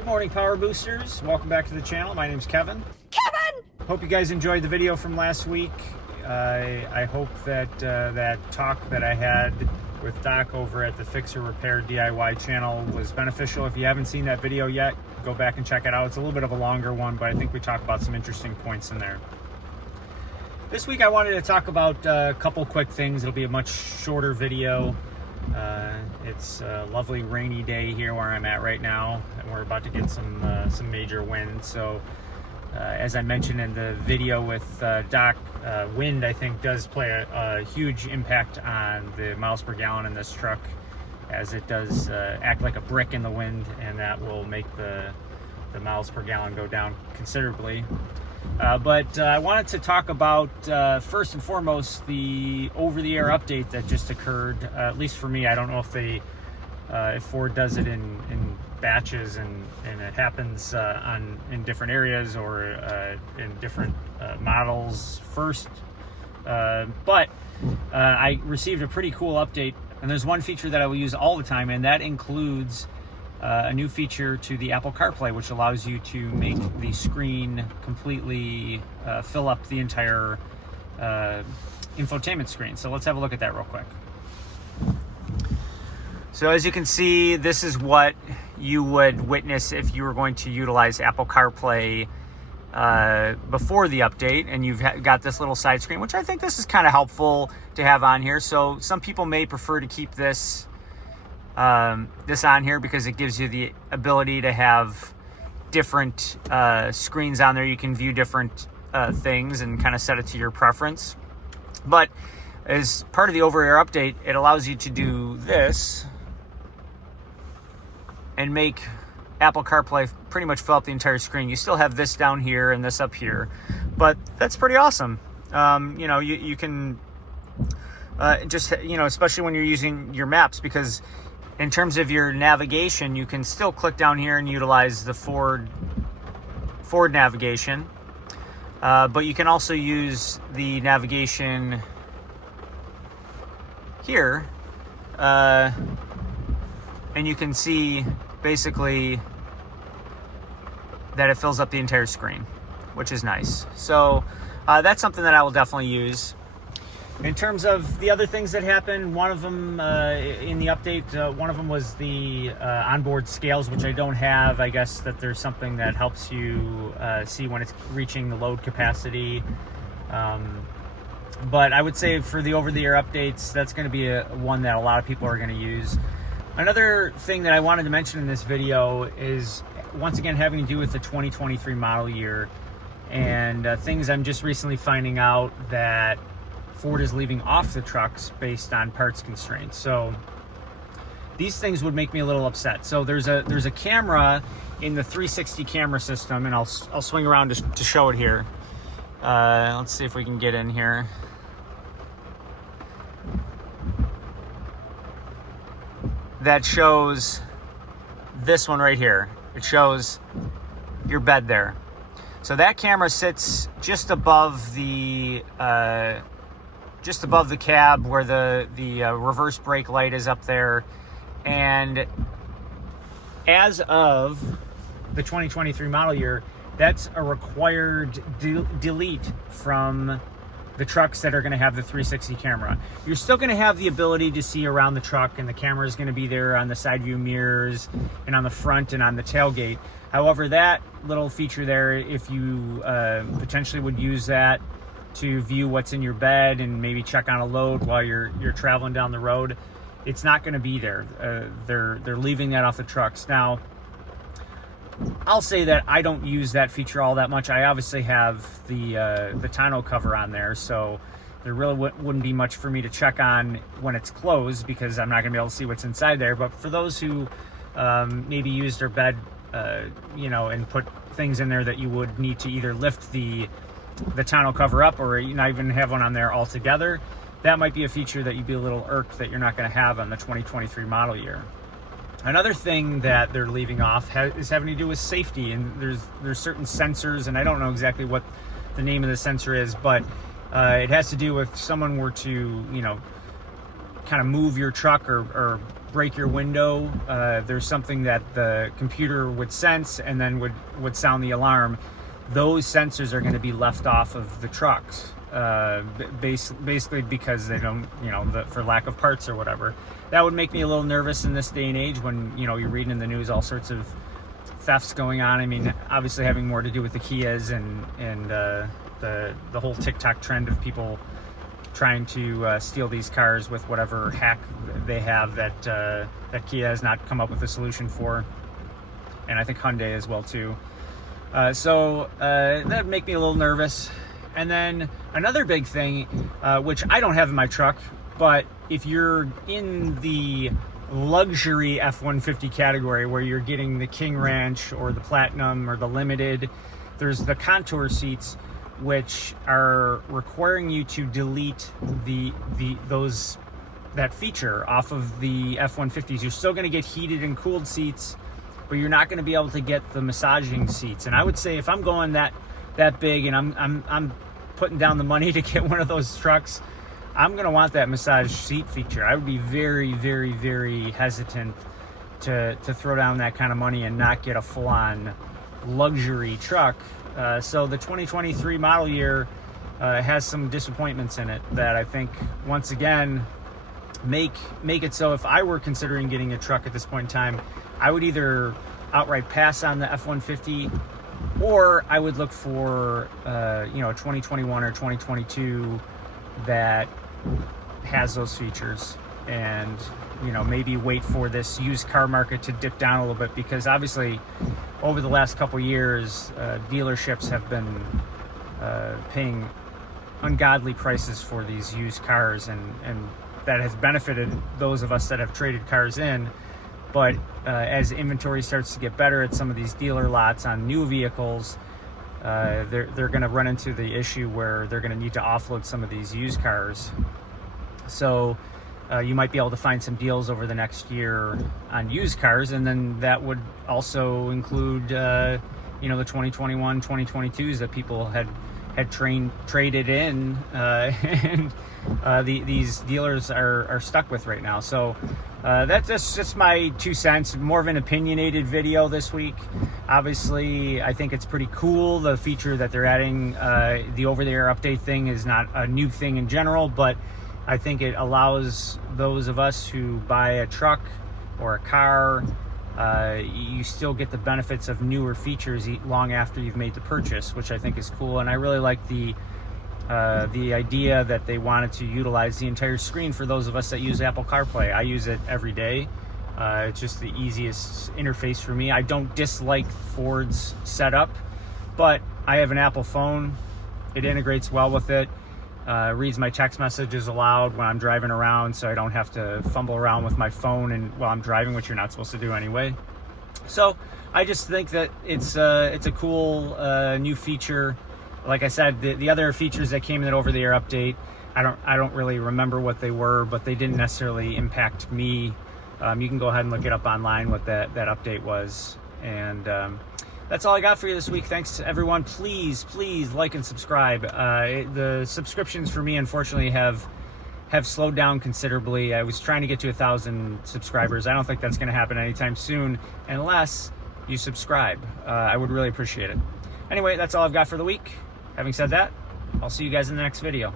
Good morning, Power Boosters. Welcome back to the channel. My name's Kevin. Hope you guys enjoyed the video from last week. I hope that that talk that I had with Doc over at the Fixer Repair DIY channel was beneficial. If you haven't seen that video yet, go back and check it out. It's a little bit of a longer one, but I think we talk about some interesting points in there. This week I wanted to talk about a couple quick things. It'll be a much shorter video. It's a lovely rainy day here where I'm at right now, and we're about to get some major wind. So as I mentioned in the video with Doc, wind I think does play a huge impact on the miles per gallon in this truck, as it does act like a brick in the wind, and that will make the miles per gallon go down considerably. But I wanted to talk about, first and foremost, the over-the-air update that just occurred, at least for me. I don't know if Ford does it in batches and it happens in different areas or in different models first. But I received a pretty cool update, and there's one feature that I will use all the time, and that includes a new feature to the Apple CarPlay, which allows you to make the screen completely fill up the entire infotainment screen. So let's have a look at that real quick. So as you can see, this is what you would witness if you were going to utilize Apple CarPlay before the update, and you've got this little side screen, which I think this is kind of helpful to have on here. So some people may prefer to keep this on here because it gives you the ability to have different screens on there. You can view different things and kind of set it to your preference. But as part of the over-air update, it allows you to do this and make Apple CarPlay pretty much fill up the entire screen. You still have this down here and this up here, but that's pretty awesome. You know, you can just, you know, especially when you're using your maps, because in terms of your navigation, you can still click down here and utilize the Ford navigation, but you can also use the navigation here, and you can see basically that it fills up the entire screen, which is nice. So that's something that I will definitely use. In terms of the other things that happened, one of them in the update, one of them was the onboard scales, which I don't have. I guess that there's something that helps you see when it's reaching the load capacity. But I would say for the over-the-air updates, that's going to be one that a lot of people are going to use. Another thing that I wanted to mention in this video is, once again, having to do with the 2023 model year, and things I'm just recently finding out that Ford is leaving off the trucks based on parts constraints. So these things would make me a little upset. So there's a camera in the 360 camera system, and I'll swing around to show it here. Let's see if we can get in here. That shows this one right here. It shows your bed there. So that camera sits just above the cab, where the reverse brake light is up there. And as of the 2023 model year, that's a required delete from the trucks that are going to have the 360 camera. You're still going to have the ability to see around the truck, and the camera is going to be there on the side view mirrors and on the front and on the tailgate. However, that little feature there, if you potentially would use that to view what's in your bed and maybe check on a load while you're traveling down the road, it's not going to be there. They're leaving that off the trucks. Now, I'll say that I don't use that feature all that much. I obviously have the tonneau cover on there, so there really wouldn't be much for me to check on when it's closed, because I'm not going to be able to see what's inside there. But for those who maybe use their bed, you know, and put things in there that you would need to either lift the tonneau cover up, or not even have one on there altogether, that might be a feature that you'd be a little irked that you're not going to have on the 2023 model year. Another thing that they're leaving off is having to do with safety, and there's certain sensors, and I don't know exactly what the name of the sensor is, but it has to do with if someone were to, you know, kind of move your truck or break your window, there's something that the computer would sense and then would sound the alarm. Those sensors are going to be left off of the trucks, basically because they don't, for lack of parts or whatever. That would make me a little nervous in this day and age when, you're reading in the news all sorts of thefts going on. I mean, obviously having more to do with the Kias and the whole TikTok trend of people trying to steal these cars with whatever hack they have that Kia has not come up with a solution for, and I think Hyundai as well too. So that'd make me a little nervous. And then another big thing, which I don't have in my truck, but if you're in the luxury F-150 category where you're getting the King Ranch or the Platinum or the Limited, there's the contour seats, which are requiring you to delete that feature off of the F-150s. You're still going to get heated and cooled seats, but you're not going to be able to get the massaging seats. And I would say if I'm going that big and I'm putting down the money to get one of those trucks, I'm going to want that massage seat feature. I would be very, very, very hesitant to throw down that kind of money and not get a full-on luxury truck. So the 2023 model year has some disappointments in it that I think, once again, make it so if I were considering getting a truck at this point in time, I would either outright pass on the F-150, or I would look for a 2021 or 2022 that has those features, and maybe wait for this used car market to dip down a little bit, because obviously over the last couple years dealerships have been paying ungodly prices for these used cars, and that has benefited those of us that have traded cars in. But as inventory starts to get better at some of these dealer lots on new vehicles, they're going to run into the issue where they're going to need to offload some of these used cars. So you might be able to find some deals over the next year on used cars, and then that would also include the 2021, 2022s that people had traded in, and these dealers are stuck with right now. So that's just my 2 cents. More of an opinionated video this week. Obviously, I think it's pretty cool, the feature that they're adding. The over-the-air update thing is not a new thing in general, but I think it allows those of us who buy a truck or a car, you still get the benefits of newer features long after you've made the purchase, which I think is cool. And I really like the idea that they wanted to utilize the entire screen for those of us that use Apple CarPlay. I use it every day. It's just the easiest interface for me. I don't dislike Ford's setup, but I have an Apple phone. It integrates well with it. Reads my text messages aloud when I'm driving around, so I don't have to fumble around with my phone while I'm driving, which you're not supposed to do anyway. So I just think that it's a cool new feature. Like I said, the other features that came in that over-the-air update, I don't really remember what they were, but they didn't necessarily impact me. You can go ahead and look it up online what that update was. And that's all I got for you this week. Thanks to everyone. Please like and subscribe. The subscriptions for me, unfortunately, have slowed down considerably. I was trying to get to 1,000 subscribers. I don't think that's going to happen anytime soon unless you subscribe. I would really appreciate it. Anyway, that's all I've got for the week. Having said that, I'll see you guys in the next video.